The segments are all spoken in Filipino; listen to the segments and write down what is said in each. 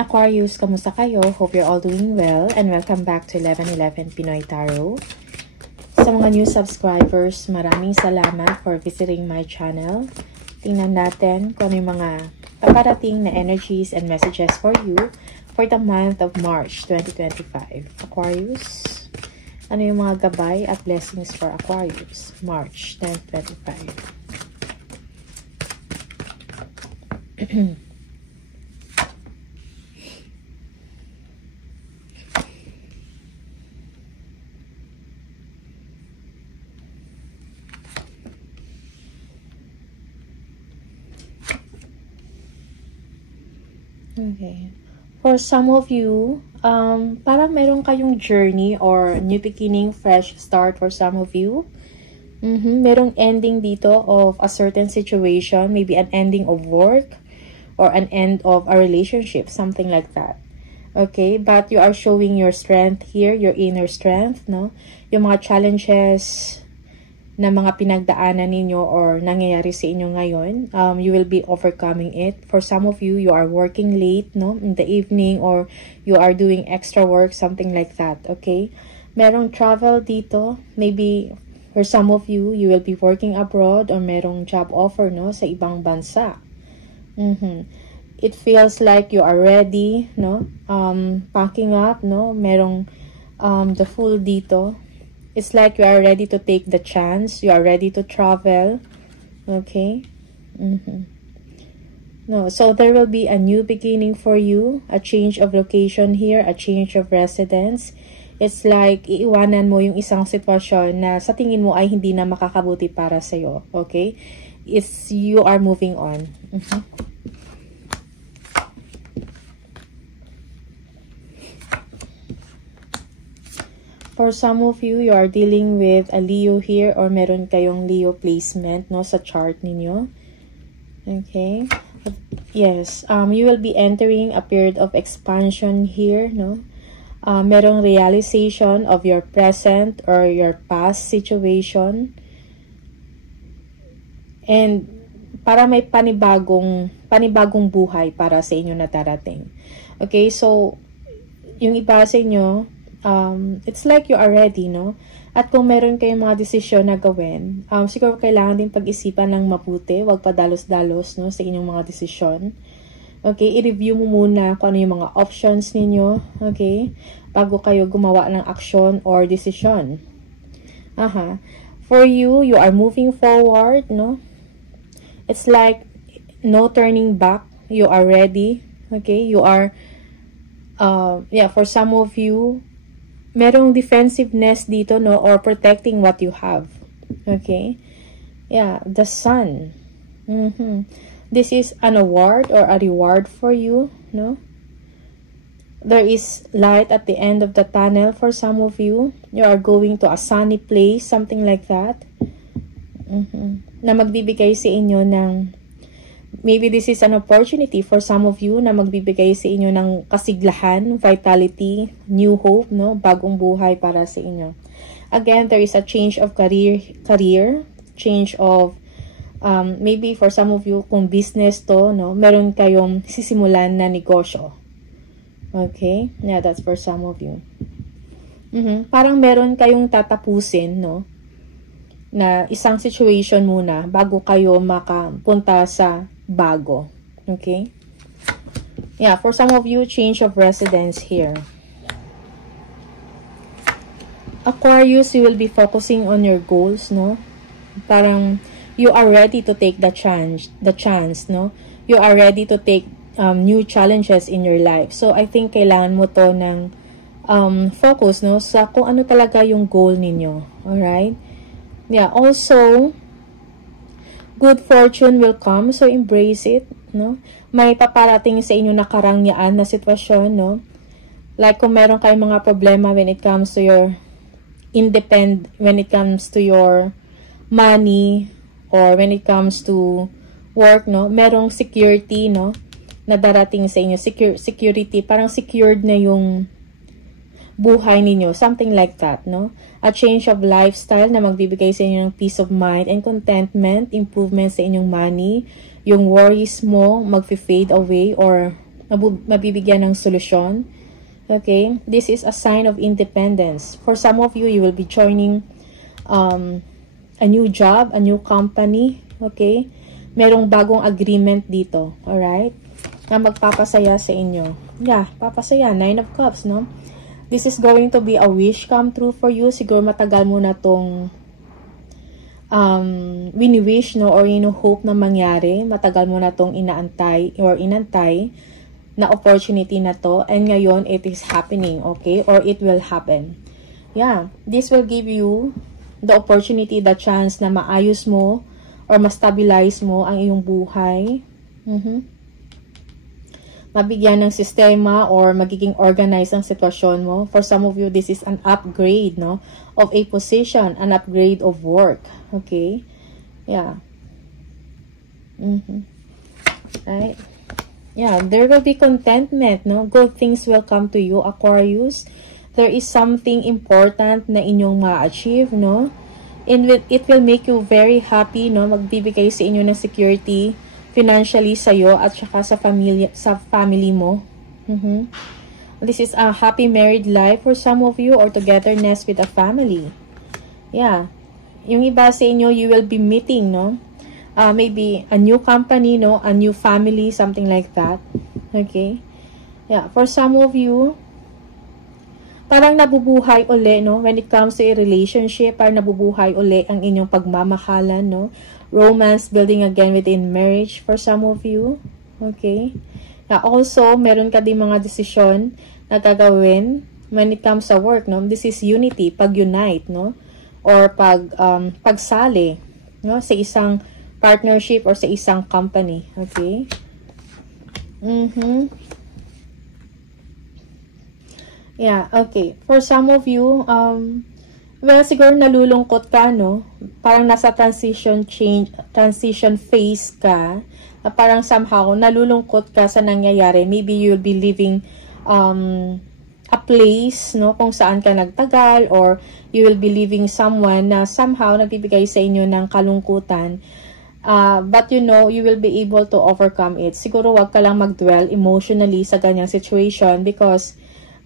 Aquarius, kamusta kayo? Hope you're all doing well and welcome back to 1111 Pinoy Tarot. Sa mga new subscribers, maraming salamat for visiting my channel. Tingnan natin kung ano yung mga paparating na energies and messages for you for the month of March 2025. Aquarius, ano yung mga gabay at blessings for Aquarius, March 2025? Okay. For some of you, parang meron kayong journey or new beginning, fresh start for some of you. Merong ending dito of a certain situation, maybe an ending of work or an end of a relationship, something like that. Okay, but you are showing your strength here, your inner strength, no? Yung mga challenges na mga pinagdaanan ninyo or nangyayari sa inyo ngayon, you will be overcoming it. For some of you, you are working late, no, in the evening, or you are doing extra work, something like that, okay? Merong travel dito, maybe for some of you, you will be working abroad or merong job offer, no, sa ibang bansa. It feels like you are ready, no, packing up, no, merong the full dito. It's like you are ready to take the chance. You are ready to travel. Okay. No, so there will be a new beginning for you. A change of location here. A change of residence. It's like iiwanan mo yung isang sitwasyon na sa tingin mo ay hindi na makakabuti para sa'yo. Okay. It's you are moving on. For some of you, you are dealing with a Leo here or meron kayong Leo placement, no, sa chart ninyo. Okay. Yes, you will be entering a period of expansion here, no. Merong realization of your present or your past situation. And para may panibagong buhay para sa inyo na darating. Okay, so yung iba sa inyo, it's like you are ready, no? At kung meron kayong mga desisyon na gawin, siguro kailangan din pag-isipan ng mabuti, wag pa dalos-dalos, no, sa inyong mga desisyon. Okay, i-review mo muna kung ano yung mga options ninyo, okay, bago kayo gumawa ng action or desisyon. For you, you are moving forward, no? It's like no turning back. You are ready, okay? You are, for some of you, merong defensiveness dito, no, or protecting what you have. Okay? Yeah, the sun. This is an award or a reward for you, no? There is light at the end of the tunnel for some of you. You are going to a sunny place, something like that. Na magbibigay sa inyo ng, maybe this is an opportunity for some of you na magbibigay sa inyo ng kasiglahan, vitality, new hope, no? Bagong buhay para sa inyo. Again, there is a change of career, change of, maybe for some of you, kung business to, no? Meron kayong sisimulan na negosyo. Okay? Yeah, that's for some of you. Parang meron kayong tatapusin, no? Na isang situation muna bago kayo makapunta sa bago. Okay? Yeah, for some of you, change of residence here. Aquarius, you will be focusing on your goals, no? Parang you are ready to take the chance, no? You are ready to take new challenges in your life. So, I think kailangan mo to ng focus, no? Sa kung ano talaga yung goal ninyo. Alright? Yeah, also, good fortune will come, so embrace it, no? May paparating sa inyo na karangyaan na sitwasyon, no? Like kung meron kayong mga problema when it comes to your when it comes to your money, or when it comes to work, no? Merong security, no? Na darating sa inyo, security, parang secured na yung buhay ninyo, something like that, no? A change of lifestyle na magbibigay sa inyo ng peace of mind and contentment, improvement sa inyong money, yung worries mo mag-fade away or mabibigyan ng solusyon. Okay? This is a sign of independence. For some of you, you will be joining a new job, a new company. Okay? Merong bagong agreement dito. Alright? Na magpapasaya sa inyo. Yeah, papasaya. 9 of Cups, no? This is going to be a wish come true for you. Siguro matagal mo na tong wini-wish, no? Or hope na mangyari. Matagal mo na tong inaantay or inantay na opportunity na to. And ngayon, it is happening. Okay? Or it will happen. Yeah. This will give you the opportunity, the chance na maayos mo or ma-stabilize mo ang iyong buhay. Mabigyan ng sistema or magiging organized ang sitwasyon mo. For some of you, this is an upgrade, no? Of a position, an upgrade of work. Okay? Yeah. Right? Yeah, there will be contentment, no? Good things will come to you, Aquarius. There is something important na inyong ma-achieve, no? And it will make you very happy, no? Magbibigay sa inyo ng security financially sa'yo at saka sa family mo. This is a happy married life for some of you or togetherness with a family. Yeah. Yung iba sa inyo, you will be meeting, no? Maybe a new company, no? A new family, something like that. Okay? Yeah. For some of you, parang nabubuhay uli, no? When it comes to a relationship, parang nabubuhay uli ang inyong pagmamahalan, no? Romance building again within marriage for some of you. Okay? Also, meron ka din mga desisyon na gagawin when it comes sa work, no? This is unity, pag-unite, no? Or pagsali, no? Sa isang partnership or sa isang company. Okay? Yeah, okay. For some of you, well, siguro nalulungkot ka, no? Parang nasa transition phase ka. Na parang somehow, nalulungkot ka sa nangyayari. Maybe you'll be leaving a place, no? Kung saan ka nagtagal, or you will be leaving someone na somehow nagbibigay sa inyo ng kalungkutan. But you know, you will be able to overcome it. Siguro wag ka lang mag-dwell emotionally sa ganyang situation because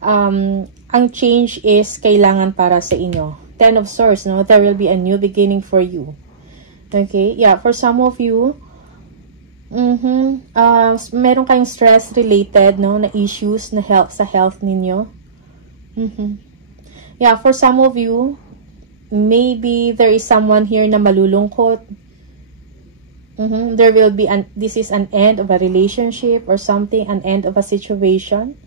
ang change is kailangan para sa inyo. 10 of Swords, no? There will be a new beginning for you. Okay? Yeah, for some of you, meron kayong stress-related, no? Na issues na sa health ninyo. Yeah, for some of you, maybe there is someone here na malulungkot. There will be, this is an end of a relationship or something, an end of a situation.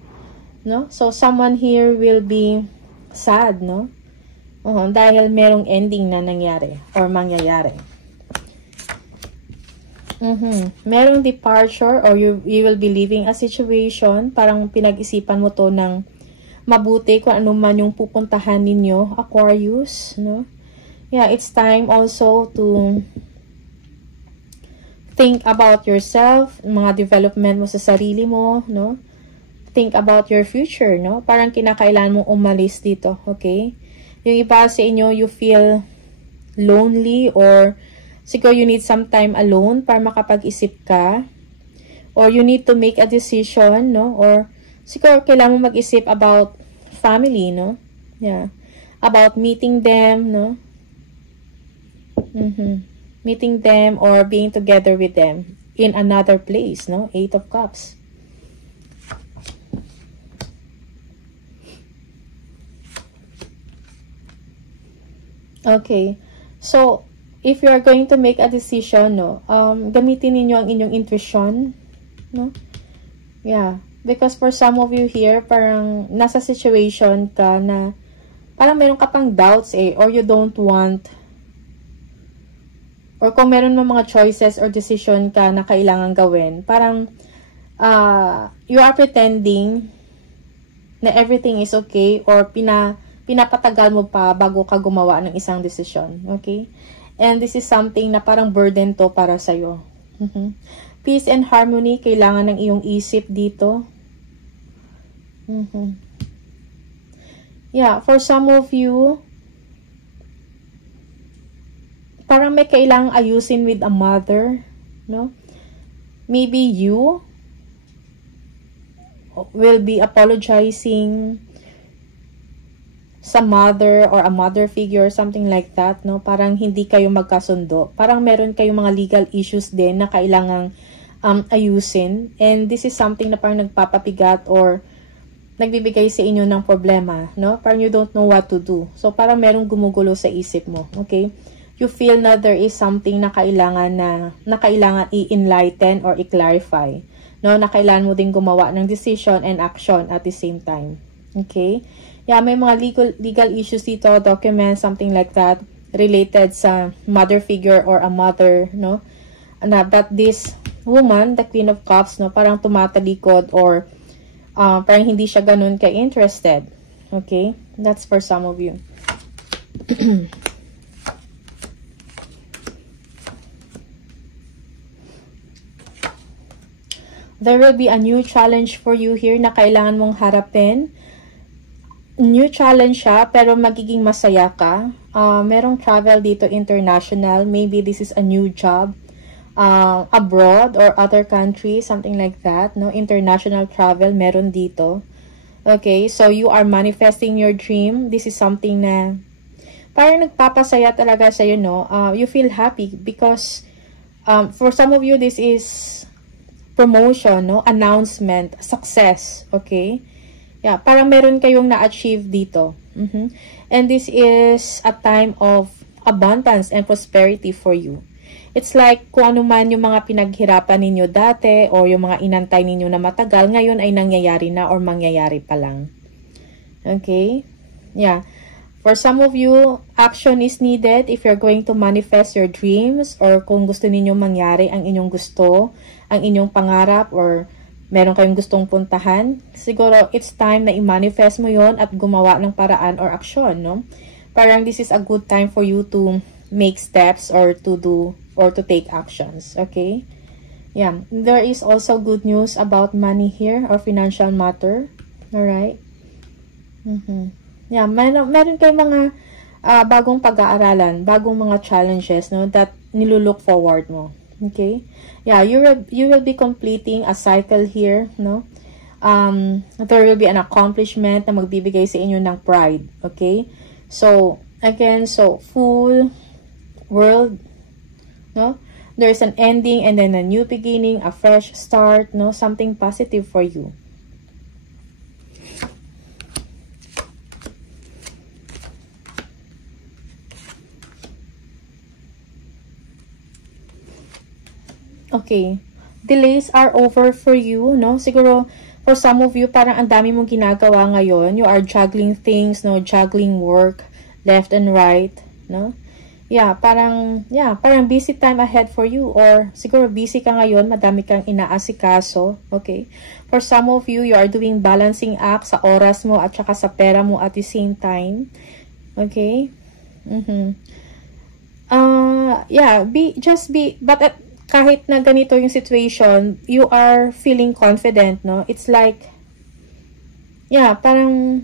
No? So, someone here will be sad, no? Dahil merong ending na nangyari or mangyayari. Merong departure or you will be leaving a situation. Parang pinag-isipan mo to ng mabuti kung ano man yung pupuntahan ninyo, Aquarius, no? Yeah, it's time also to think about yourself, mga development mo sa sarili mo, no? Think about your future, no? Parang kinakailangan mong umalis dito, okay? Yung iba sa inyo, you feel lonely or siguro you need some time alone para makapag-isip ka. Or you need to make a decision, no? Or siguro kailangan mo mag-isip about family, no? Yeah. About meeting them, no? Meeting them or being together with them in another place, no? 8 of Cups. Okay. So, if you are going to make a decision, no, gamitin niyo ang inyong intuition, no? Yeah. Because for some of you here, parang nasa situation ka na parang meron ka pang doubts or you don't want, or kung meron mo mga choices or decision ka na kailangan gawin, parang you are pretending na everything is okay or pinapatagal mo pa bago ka gumawa ng isang desisyon. Okay? And this is something na parang burden to para sa'yo. Peace and harmony, kailangan ng iyong isip dito. Yeah, for some of you, parang may kailangang ayusin with a mother, no? Maybe you, will be apologizing sa mother or a mother figure, something like that, no? Parang hindi kayo magkasundo. Parang meron kayong mga legal issues din na kailangang ayusin. And this is something na parang nagpapapigat or nagbibigay sa inyo ng problema, no? Parang you don't know what to do. So, parang merong gumugulo sa isip mo, okay? You feel na there is something na kailangan i-enlighten or i-clarify, no? Na kailangan mo din gumawa ng decision and action at the same time, okay? Yeah, may mga legal issues dito, documents, something like that, related sa mother figure or a mother, no? Na that this woman, the Queen of Cups, no, parang tumatalikod or parang hindi siya ganun ka-interested. Okay? That's for some of you. There will be a new challenge for you here na kailangan mong harapin. New challenge siya, pero magiging masaya ka. Merong travel dito international. Maybe this is a new job abroad or other countries, something like that. No, international travel meron dito. Okay, so you are manifesting your dream. This is something na parang nagpapasaya talaga sa'yo, no? You feel happy because for some of you, this is promotion, no? Announcement, success. Okay. Yeah, parang meron kayong na-achieve dito. And this is a time of abundance and prosperity for you. It's like kung ano man yung mga pinaghirapan ninyo dati o yung mga inantay ninyo na matagal, ngayon ay nangyayari na or mangyayari pa lang. Okay? Yeah. For some of you, action is needed if you're going to manifest your dreams or kung gusto ninyo mangyari ang inyong gusto, ang inyong pangarap or meron kayong gustong puntahan, siguro it's time na i-manifest mo yon at gumawa ng paraan or aksyon, no? Parang this is a good time for you to make steps or to do or to take actions, okay? Yeah, there is also good news about money here or financial matter, alright? Yeah, meron kayong mga bagong pag-aaralan, bagong mga challenges, no, that nilulook forward mo. Okay? Yeah, you will be completing a cycle here, no? There will be an accomplishment na magbibigay sa inyo ng pride, okay? So, again, so full world, no? There's an ending and then a new beginning, a fresh start, no? Something positive for you. Okay, delays are over for you, no? Siguro, for some of you, parang ang dami mong ginagawa ngayon. You are juggling things, no? Juggling work, left and right, no? Yeah, parang busy time ahead for you. Or, siguro busy ka ngayon, madami kang inaasikaso, okay? For some of you, you are doing balancing act sa oras mo at saka sa pera mo at the same time, okay? Yeah, but kahit na ganito yung situation, you are feeling confident, no? It's like, yeah, parang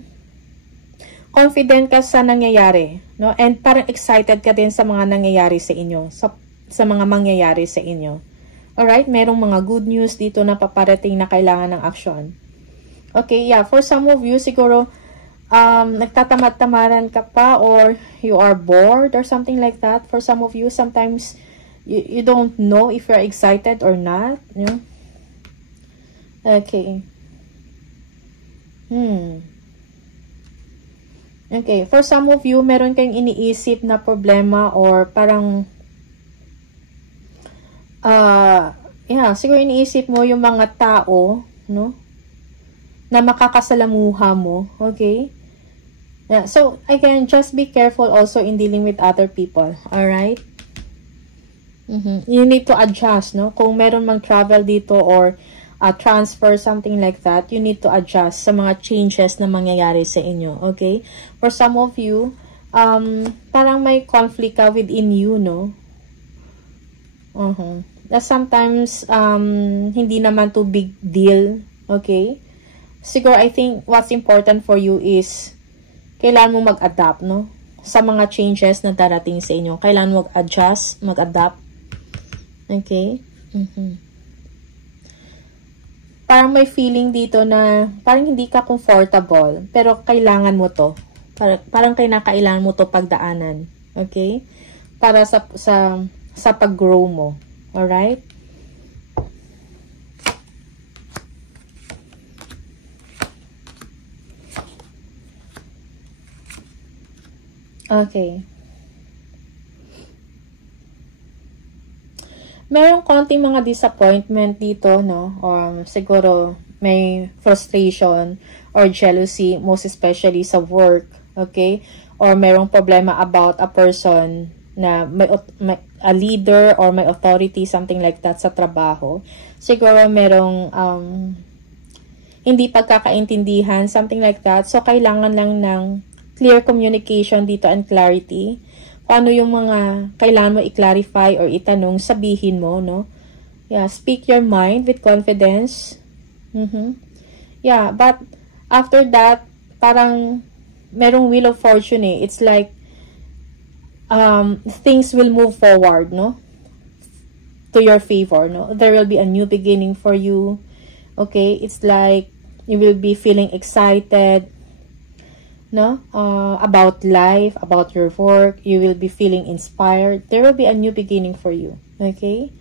confident ka sa nangyayari, no? And parang excited ka din sa mga nangyayari sa inyo, sa mga mangyayari sa inyo. Alright? Merong mga good news dito na paparating na kailangan ng action. Okay, yeah, for some of you, siguro, nagtatamad-tamaran ka pa or you are bored or something like that. For some of you, sometimes you don't know if you're excited or not, you know? Okay. Okay, for some of you, meron kayong iniisip na problema or parang yeah, siguro iniisip mo yung mga tao, no? Na makakasalamuha mo, okay? Yeah, so again, just be careful also in dealing with other people, all right? You need to adjust, no? Kung meron mang travel dito or transfer, something like that, you need to adjust sa mga changes na mangyayari sa inyo, okay? For some of you, parang may conflict ka within you, no? Sometimes, hindi naman too big deal, okay? Siguro, I think what's important for you is kailangan mo mag-adapt, no? Sa mga changes na darating sa inyo. Kailangan mo mag-adjust, mag-adapt. Okay? parang may feeling dito na parang hindi ka comfortable, pero kailangan mo to. Parang kailangan mo to pagdaanan. Okay? Para sa pag-grow mo. Alright? Okay. Merong konting mga disappointment dito, no? Or siguro may frustration or jealousy, most especially sa work, okay? Or merong problema about a person na may a leader or may authority, something like that sa trabaho. Siguro merong hindi pagkakaintindihan, something like that. So, kailangan lang ng clear communication dito and clarity. Kung ano yung mga kailangan mo i-clarify or itanong, sabihin mo, no? Yeah, speak your mind with confidence. Yeah, but after that, parang merong wheel of fortune eh. It's like, things will move forward, no? To your favor, no? There will be a new beginning for you. Okay? It's like, you will be feeling excited, no? About life, about your work. You will be feeling inspired. There will be a new beginning for you. Okay?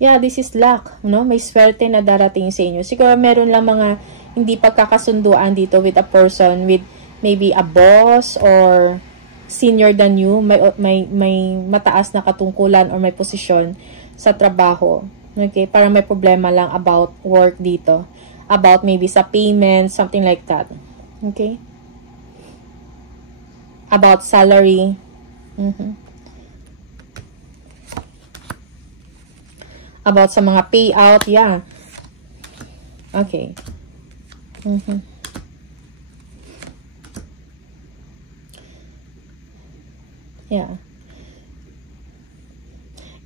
Yeah, this is luck, no? May swerte na darating sa inyo. Siguro meron lang mga hindi pagkakasunduan dito with a person, with maybe a boss or senior than you, may mataas na katungkulan or may posisyon sa trabaho. Okay? Parang may problema lang about work dito. About maybe sa payment, something like that. Okay? About salary. About sa mga payout, yeah. Okay. Yeah.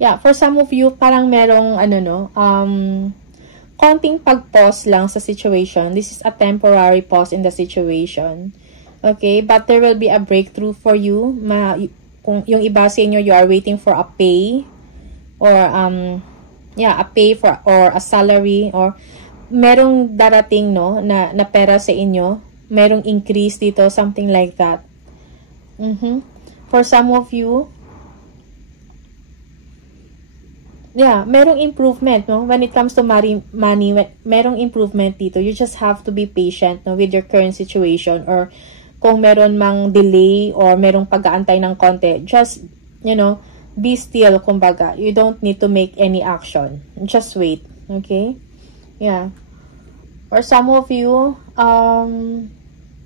Yeah, for some of you, parang merong, konting pag-pause lang sa situation. This is a temporary pause in the situation. Okay? But there will be a breakthrough for you. Kung yung iba sa inyo, you are waiting for a pay. Or, a pay for, or a salary. Or, merong darating, no, na pera sa inyo. Merong increase dito, something like that. For some of you, yeah, merong improvement, no? When it comes to money, merong improvement dito. You just have to be patient, no, with your current situation. Or kung meron mang delay or merong pag-aantay ng konti, just, be still, kumbaga. You don't need to make any action. Just wait, okay? Yeah. Or some of you,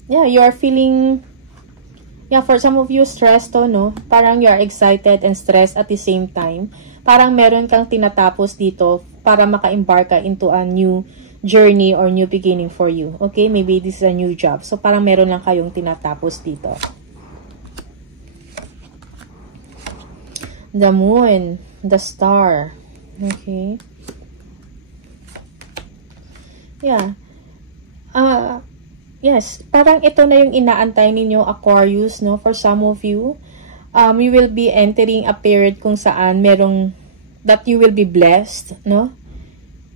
you are feeling, for some of you, stressed to, no? Parang you are excited and stressed at the same time. Parang meron kang tinatapos dito para maka-embark ka into a new journey or new beginning for you. Okay? Maybe this is a new job. So, parang meron lang kayong tinatapos dito. The moon, the star. Okay? Yeah. Yes, parang ito na yung inaantay ninyo, Aquarius, no? For some of you, you will be entering a period kung saan that you will be blessed, no?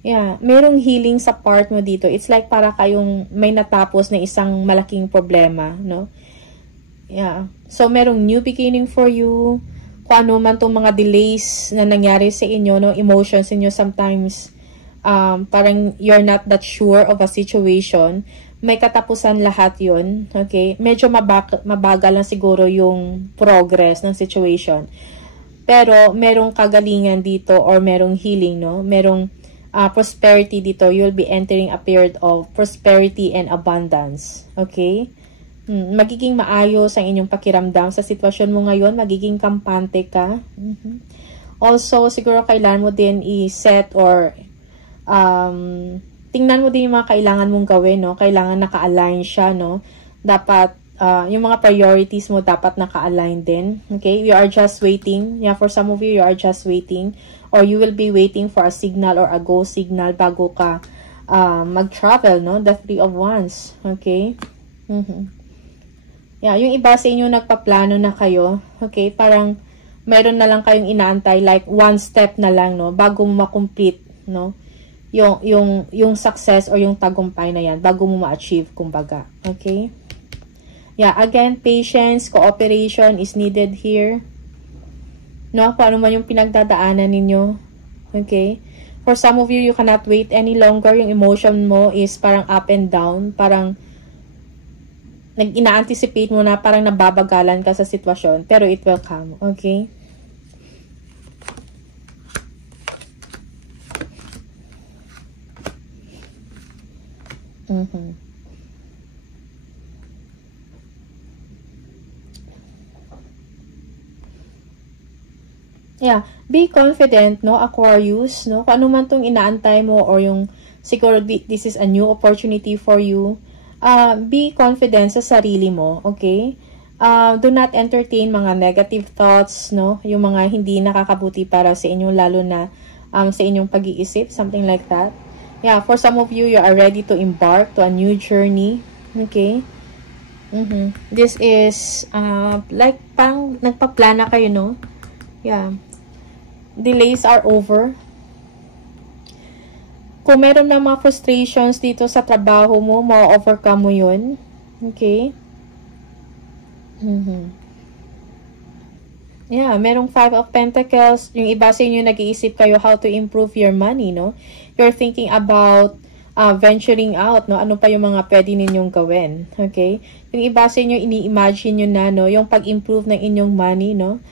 Yeah, merong healing sa part mo dito. It's like para kayong may natapos na isang malaking problema, no? Yeah. So, merong new beginning for you. Kung ano man tong mga delays na nangyari sa inyo, no? Emotions inyo sometimes, parang you're not that sure of a situation. May katapusan lahat yun. Okay? Medyo mabagal lang siguro yung progress ng situation. Pero, merong kagalingan dito or merong healing, no? Merong prosperity dito. You'll be entering a period of prosperity and abundance. Okay? Magiging maayos ang inyong pakiramdam sa sitwasyon mo ngayon. Magiging kampante ka. Also, siguro kailangan mo din i-set or tingnan mo din yung mga kailangan mong gawin, no? Kailangan naka-align siya, no? Dapat, yung mga priorities mo dapat naka-align din. Okay? You are just waiting. Yeah, for some of you, you are just waiting. Or you will be waiting for a signal or a go signal bago ka mag-travel, no? The Three of Wands. Okay? Yeah, yung iba sa inyo nagpaplano na kayo. Okay? Parang mayroon na lang kayong inaantay, like one step na lang, no, bago mo ma-complete, no, yung success or yung tagumpay na yan, bago mo ma-achieve, kumbaga. Okay? Yeah, again, patience, cooperation is needed here. No, kung ano man yung pinagdadaanan ninyo. Okay? For some of you, you cannot wait any longer. Yung emotion mo is parang up and down, parang ina-anticipate mo na parang nababagalan ka sa sitwasyon, pero it will come. Okay? Yeah, be confident, no, Aquarius, no, kung ano man tong inaantay mo or yung siguro this is a new opportunity for you. Be confident sa sarili mo, okay? Do not entertain mga negative thoughts, no, yung mga hindi nakakabuti para sa inyo, lalo na sa inyong pag-iisip, something like that. Yeah, for some of you, you are ready to embark to a new journey, okay? This is like parang nagpaplana kayo, no? Yeah. Delays are over. Kung meron na mga frustrations dito sa trabaho mo, ma-overcome mo yun. Okay? Yeah, merong 5 of Pentacles. Yung iba sa inyo nag-iisip kayo how to improve your money, no? You're thinking about venturing out, no? Ano pa yung mga pwede ninyong gawin. Okay? Yung iba sa inyo, ini-imagine nyo na, no? Yung pag-improve ng inyong money, no?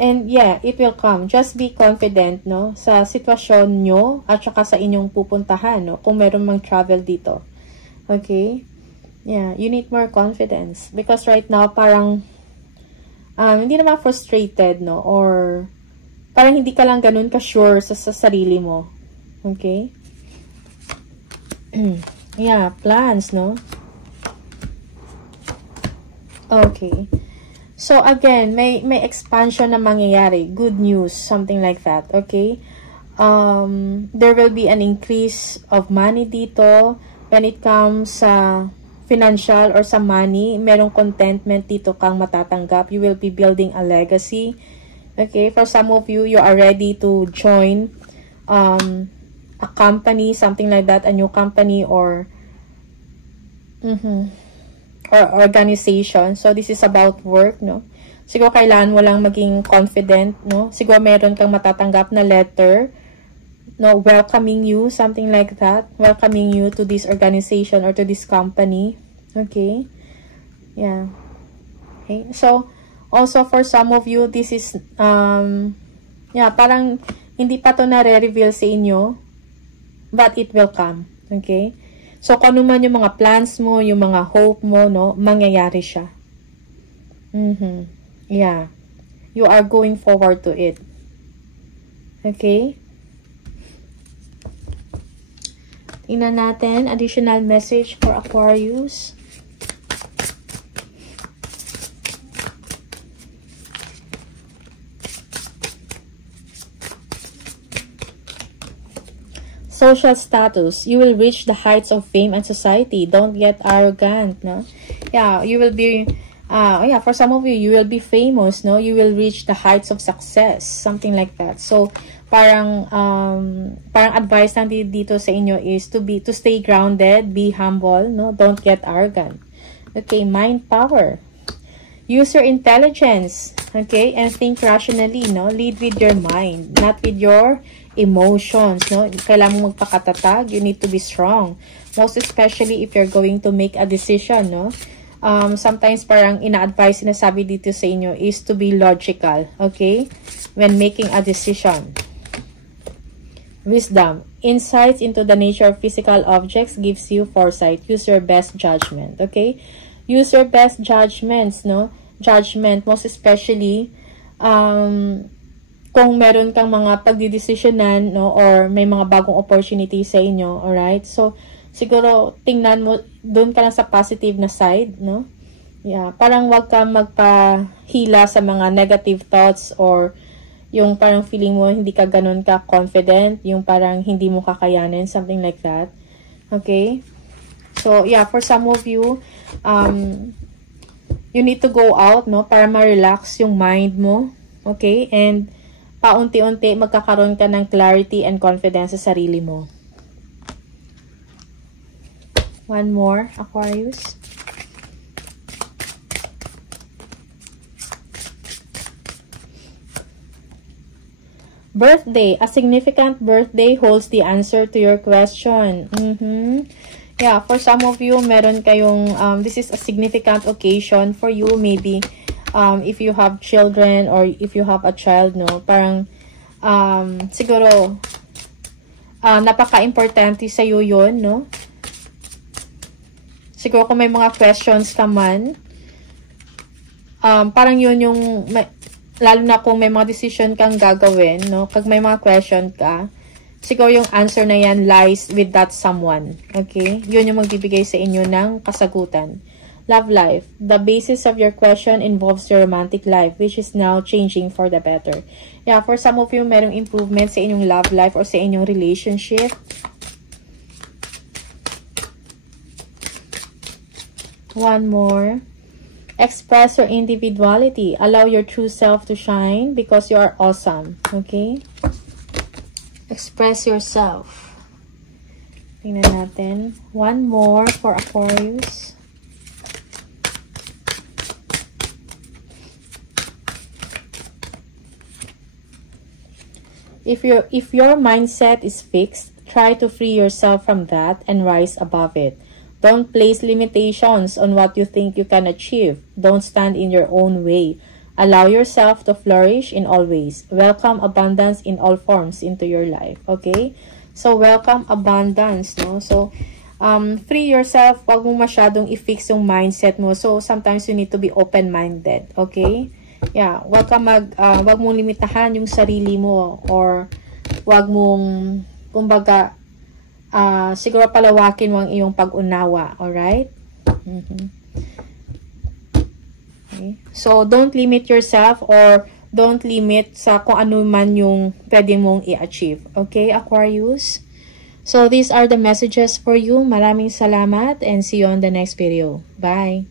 And yeah, it will come. Just be confident, no, sa sitwasyon nyo at saka sa inyong pupuntahan, no, kung meron mang travel dito. Okay? Yeah, you need more confidence. Because right now, parang, hindi naman frustrated, no, or parang hindi ka lang ganun ka-sure sa sarili mo. Okay? Yeah, plans, no? Okay. So, again, may expansion na mangyayari. Good news, something like that. Okay? There will be an increase of money dito. When it comes sa financial or sa money, merong contentment dito kang matatanggap. You will be building a legacy. Okay? For some of you, you are ready to join a company, something like that, a new company or organization. So, this is about work, no? Siguro kailangan mo lang maging confident, no? Siguro meron kang matatanggap na letter, no? Welcoming you, something like that. Welcoming you to this organization or to this company. Okay? Yeah. Okay? So, also for some of you, this is, yeah, parang hindi pa to na-reveal sa inyo, but it will come. Okay? So, kung ano man yung mga plans mo, yung mga hope mo, no, mangyayari siya. Yeah. You are going forward to it. Okay? Tingnan natin, additional message for Aquarius. Social status. You will reach the heights of fame and society. Don't get arrogant, no? Yeah, you will be, yeah, for some of you, you will be famous, no? You will reach the heights of success. Something like that. So, parang advice lang dito sa inyo is to stay grounded, be humble, no? Don't get arrogant. Okay, mind power. Use your intelligence, okay? And think rationally, no? Lead with your mind, not with your emotions, no? Kailangan mo magpakatatag. You need to be strong. Most especially if you're going to make a decision, no? Sometimes parang ina-advise, sinasabi dito sa inyo is to be logical, okay? When making a decision. Wisdom. Insights into the nature of physical objects gives you foresight. Use your best judgment, okay? Use your best judgments, no? Judgment, most especially, kung meron kang mga pagdidesisyonan, no, or may mga bagong opportunity sa inyo, alright? So, siguro, tingnan mo, doon ka lang sa positive na side, no? Yeah, parang wag ka magpahila sa mga negative thoughts or yung parang feeling mo hindi ka ganun ka confident, yung parang hindi mo kakayanin, something like that. Okay? So, yeah, for some of you, you need to go out, no? Para ma-relax yung mind mo. Okay? And paunti-unti magkakaroon ka ng clarity and confidence sa sarili mo. One more, Aquarius. Birthday. A significant birthday holds the answer to your question. Yeah, for some of you, meron kayong, this is a significant occasion for you. Maybe, if you have children or if you have a child, no? Parang, siguro, napaka-importante sa'yo yun, no? Siguro kung may mga questions ka man, parang yun yung, lalo na kung may mga decision kang gagawin, no? Pag may mga question ka, siguro yung answer na yan lies with that someone. Okay? Yun yung magbibigay sa inyo ng kasagutan. Love life. The basis of your question involves your romantic life, which is now changing for the better. Yeah, for some of you, merong improvement sa inyong love life or sa inyong relationship. One more. Express your individuality. Allow your true self to shine because you are awesome. Okay? Express yourself. Tingnan natin. One more for Aquarius. If your mindset is fixed, try to free yourself from that and rise above it. Don't place limitations on what you think you can achieve. Don't stand in your own way. Allow yourself to flourish in all ways. Welcome abundance in all forms into your life. Okay? So, welcome abundance, no? So, free yourself. Huwag mo masyadong i-fix yung mindset mo. So, sometimes you need to be open-minded. Okay? Yeah. Huwag mong limitahan yung sarili mo or huwag mong, kumbaga, siguro palawakin mo ang iyong pag-unawa. Alright? Okay. So, don't limit yourself or don't limit sa kung ano man yung pwede mong i-achieve. Okay, Aquarius? So, these are the messages for you. Maraming salamat and see you on the next video. Bye!